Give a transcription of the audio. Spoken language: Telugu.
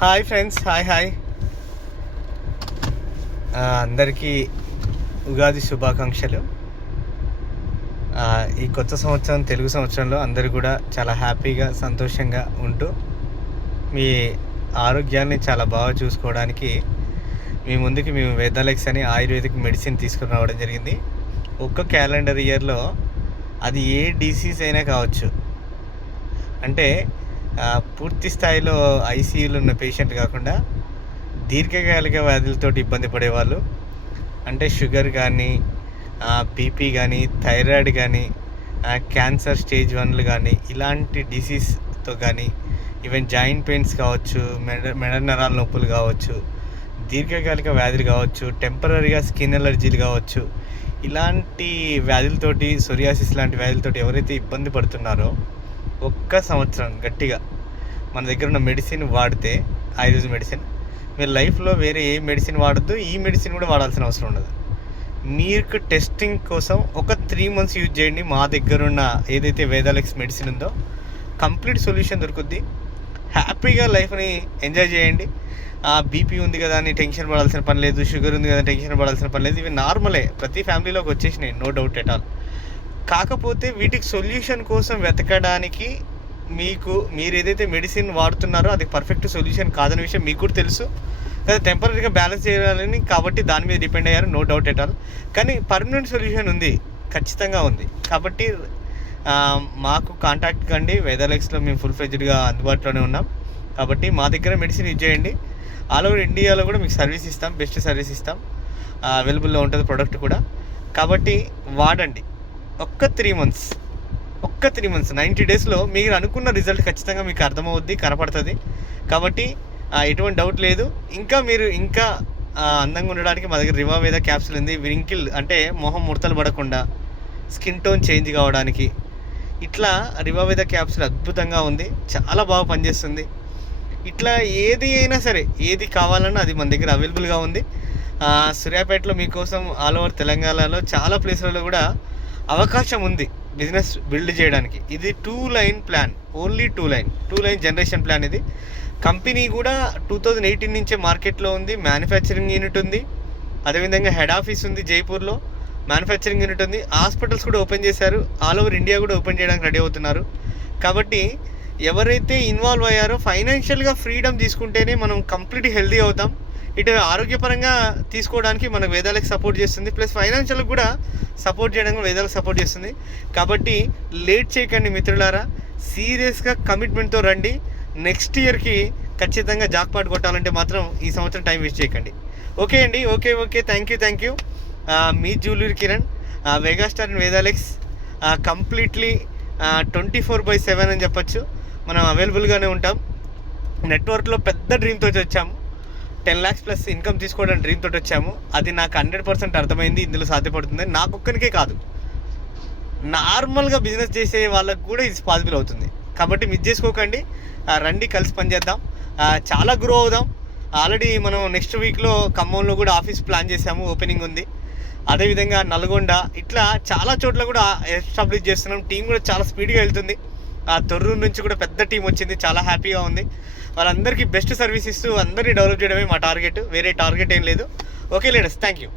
Hi friends, hi. అందరికీ ఉగాది శుభాకాంక్షలు. ఈ కొత్త సంవత్సరం, తెలుగు సంవత్సరంలో అందరూ కూడా చాలా హ్యాపీగా, సంతోషంగా ఉంటూ మీ ఆరోగ్యాన్ని చాలా బాగా చూసుకోవడానికి మీ ముందుకి మేము వేదాలెక్స్ అని ఆయుర్వేదిక్ మెడిసిన్ తీసుకుని రావడం జరిగింది. ఒక్క క్యాలెండర్ ఇయర్లో అది ఏ డిసీజ్ అయినా కావచ్చు, అంటే పూర్తి స్థాయిలో ఐసీయూలో ఉన్న పేషెంట్ కాకుండా దీర్ఘకాలిక వ్యాధులతో ఇబ్బంది పడేవాళ్ళు, అంటే షుగర్ కానీ, బీపీ కానీ, థైరాయిడ్ కానీ, క్యాన్సర్ స్టేజ్ 1లు కానీ, ఇలాంటి డిసీజ్తో కానీ, ఈవెన్ జాయింట్ పెయిన్స్ కావచ్చు, మెడ నరాల నొప్పులు కావచ్చు, దీర్ఘకాలిక వ్యాధులు కావచ్చు, టెంపరీగా స్కిన్ ఎలర్జీలు కావచ్చు, ఇలాంటి వ్యాధులతోటి, సోరియాసిస్ లాంటి వ్యాధులతోటి ఎవరైతే ఇబ్బంది పడుతున్నారో ఒక్క సంవత్సరం గట్టిగా మన దగ్గర ఉన్న మెడిసిన్ వాడితే, ఆయుర్వేద మెడిసిన్, మీరు లైఫ్లో వేరే ఏ మెడిసిన్ వాడద్దు, ఈ మెడిసిన్ కూడా వాడాల్సిన అవసరం ఉండదు. మీకు టెస్టింగ్ కోసం ఒక 3 months యూజ్ చేయండి. మా దగ్గర ఉన్న ఏదైతే వేదాలెక్స్ మెడిసిన్ ఉందో కంప్లీట్ సొల్యూషన్ దొరుకుద్ది. హ్యాపీగా లైఫ్ని ఎంజాయ్ చేయండి. బీపీ ఉంది కదా అని టెన్షన్ పడాల్సిన పని లేదు, షుగర్ ఉంది కదా టెన్షన్ పడాల్సిన పని లేదు. ఇవి నార్మలే, ప్రతి ఫ్యామిలీలోకి వచ్చేసినాయి, నో డౌట్ ఎట్ ఆల్. కాకపోతే వీటికి సొల్యూషన్ కోసం వెతకడానికి మీరు ఏదైతే మెడిసిన్ వాడుతున్నారో అది పర్ఫెక్ట్ సొల్యూషన్ కాదనే విషయం మీకు కూడా తెలుసు కదా. టెంపరీగా బ్యాలెన్స్ చేయాలని కాబట్టి దాని మీద డిపెండ్ అయ్యారు, నో డౌట్ ఎట్ ఆల్. కానీ పర్మనెంట్ సొల్యూషన్ ఉంది, ఖచ్చితంగా ఉంది. కాబట్టి మాకు కాంటాక్ట్ కండి. వేదాలెక్స్లో మేము ఫుల్ ఫ్లెడ్జ్డ్గా అందుబాటులోనే ఉన్నాం. కాబట్టి మా దగ్గర మెడిసిన్ యూజ్ చేయండి. ఆల్ ఓవర్ ఇండియాలో కూడా మీకు సర్వీస్ ఇస్తాం, బెస్ట్ సర్వీస్ ఇస్తాం, అవైలబుల్లో ఉంటుంది ప్రోడక్ట్ కూడా. కాబట్టి వాడండి. ఒక్క 3 months 90 daysలో మీరు అనుకున్న రిజల్ట్ ఖచ్చితంగా మీకు అర్థమవుద్ది, కనపడుతుంది. కాబట్టి ఎటువంటి డౌట్ లేదు. మీరు ఇంకా అందంగా ఉండడానికి మా దగ్గర రివావేద క్యాప్సూల్ ఉంది. విరింకిల్ అంటే మొహం ముడతలు పడకుండా, స్కిన్ టోన్ చేంజ్ కావడానికి ఇట్లా రివావేద క్యాప్సూల్ అద్భుతంగా ఉంది, చాలా బాగా పనిచేస్తుంది. ఇట్లా ఏది అయినా సరే, ఏది కావాలన్నా అది మన దగ్గర అవైలబుల్గా ఉంది. సూర్యాపేటలో మీకోసం ఆల్ ఓవర్ తెలంగాణలో చాలా ప్లేసులలో కూడా అవకాశం ఉంది బిజినెస్ బిల్డ్ చేయడానికి. ఇది 2-line plan, only 2-line generation plan. ఇది కంపెనీ కూడా 2018 నుంచే మార్కెట్లో ఉంది. మ్యానుఫ్యాక్చరింగ్ యూనిట్ ఉంది, అదేవిధంగా హెడ్ ఆఫీస్ ఉంది జైపూర్లో, మ్యానుఫ్యాక్చరింగ్ యూనిట్ ఉంది. హాస్పిటల్స్ కూడా ఓపెన్ చేశారు, ఆల్ ఓవర్ ఇండియా కూడా ఓపెన్ చేయడానికి రెడీ అవుతున్నారు. కాబట్టి ఎవరైతే ఇన్వాల్వ్ అయ్యారో ఫైనాన్షియల్గా ఫ్రీడమ్ తీసుకుంటేనే మనం కంప్లీట్ హెల్తీ అవుతాం. ఇటు ఆరోగ్యపరంగా తీసుకోవడానికి మన వేదాలకు సపోర్ట్ చేస్తుంది, ప్లస్ ఫైనాన్షియల్గా కూడా సపోర్ట్ చేయడానికి వేదాలకు సపోర్ట్ చేస్తుంది. కాబట్టి లేట్ చేయకండి మిత్రులారా, సీరియస్గా కమిట్మెంట్తో రండి. నెక్స్ట్ ఇయర్కి ఖచ్చితంగా జాక్పాట్ కొట్టాలంటే మాత్రం ఈ సంవత్సరం టైం వేస్ట్ చేయకండి. ఓకే అండి, ఓకే. Thank you. మీ జ్యువెలరీ కిరణ్, మెగాస్టార్ అండ్ వేదాలెక్స్ కంప్లీట్లీ 24/7 అని చెప్పచ్చు. మనం అవైలబుల్గానే ఉంటాం. నెట్వర్క్లో పెద్ద డ్రీమ్తో వచ్చాము, 10 lakhs ప్లస్ ఇన్కమ్ తీసుకోవడానికి డ్రీమ్ తోటి వచ్చాము. అది నాకు 100% అర్థమైంది, ఇందులో సాధ్యపడుతుంది. నాకు ఒక్కరికే కాదు, నార్మల్గా బిజినెస్ చేసే వాళ్ళకు కూడా ఇది పాసిబుల్ అవుతుంది. కాబట్టి మిస్ చేసుకోకండి, రండి, కలిసి పనిచేద్దాం, చాలా గ్రో అవుదాం. ఆల్రెడీ మనం నెక్స్ట్ వీక్లో ఖమ్మంలో కూడా ఆఫీస్ ప్లాన్ చేసాము, ఓపెనింగ్ ఉంది. అదేవిధంగా నల్గొండ, ఇట్లా చాలా చోట్ల కూడా ఎస్టాబ్లిష్ చేస్తున్నాం. టీం కూడా చాలా స్పీడ్గా వెళ్తుంది. తొర్రూరు నుంచి కూడా పెద్ద టీం వచ్చింది, చాలా హ్యాపీగా ఉంది. వాళ్ళందరికీ బెస్ట్ సర్వీస్ ఇస్తూ అందరినీ డెవలప్ చేయడమే మా టార్గెట్, వేరే టార్గెట్ ఏం లేదు. Okay leaders, thank you.